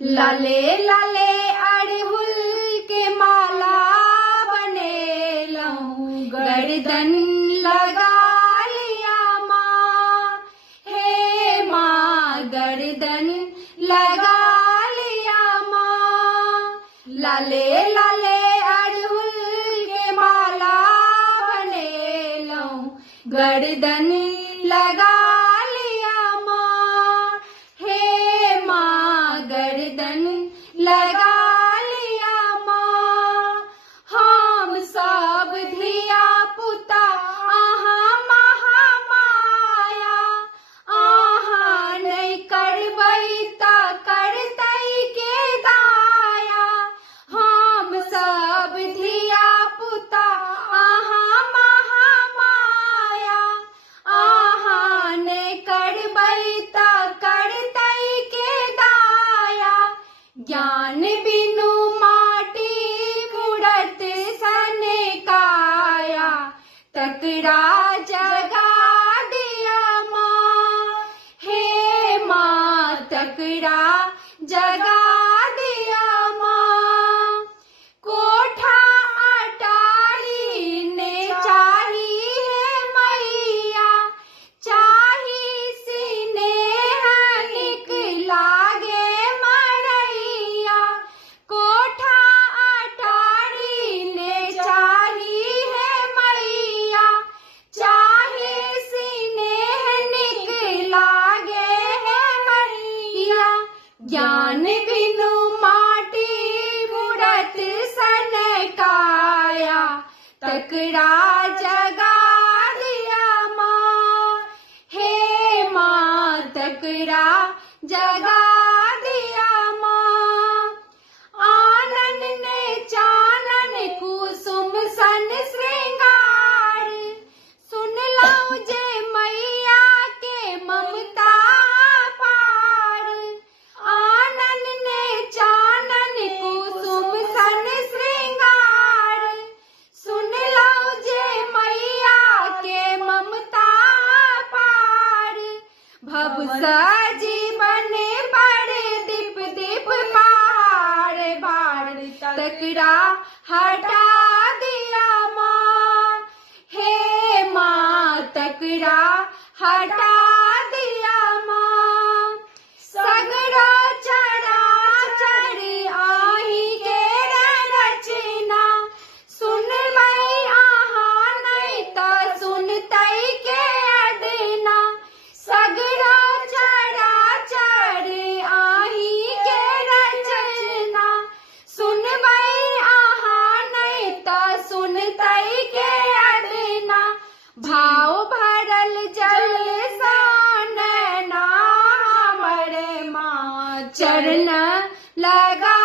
लाले लाले अड़हुल के माला बने लहूं गर्दन लगा लिया माँ। हे माँ गर्दन लगा लिया माँ। लाले लाले अड़हुल के माला बने लहूं गर्दन लगा लिया माँ। हे माँ गर्दन लगा लिया माँ। हम सब धिया पुता आहा महामाया, आहा नहीं करबै त करतै के दाया। हम सब धिया पुता आहा महामाया, आहा नहीं करबै त करतै के दाया। ज्ञान बिनु माटी मुड़त सन काया, तकरा जगा दिया माँ। हे माँ तकरा जगा दिया माँ। कोठा अटारी ने चाहिए मैया, चाही सिनेह निक लागे मरैया। कोठा अटारी ने चाहिए मैया, चाहे सिनेह निक लागे मरैया। ज्ञान बिनु माटी मुड़त सन काया, तकरा जगा दिया माँ। हे माँ तकरा जगा दिया माँ। आनन ने चानन कुसुम सन श्रृंगार, सुन लऊ जे मैया के ममता पार। आनन ने चानन कुसुम सन श्रृंगार, सुन लऊ जे मैया के ममता पार। भव जीवन बड़े दीप दीप पहाड़ बाढ़, तकरा हटा दिया माँ। हे माँ तकरा हटा दिया माँ। सगरा चराचर आही के रचना, सुन लई आहा नहीं त सुनतै के अदना। सगरा चराचर आही के रचना, सुनबै आहा नहीं त सुनतै के अदना। भाव भरल जल सान ना हमरे माँ, चरण लगा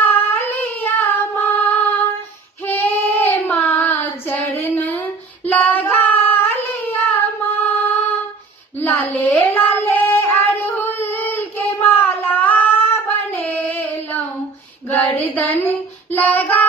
लिया माँ। हे माँ चरण लगा लिया माँ। लाले लाले अड़हुल के माला बने लहूं गर्दन लगा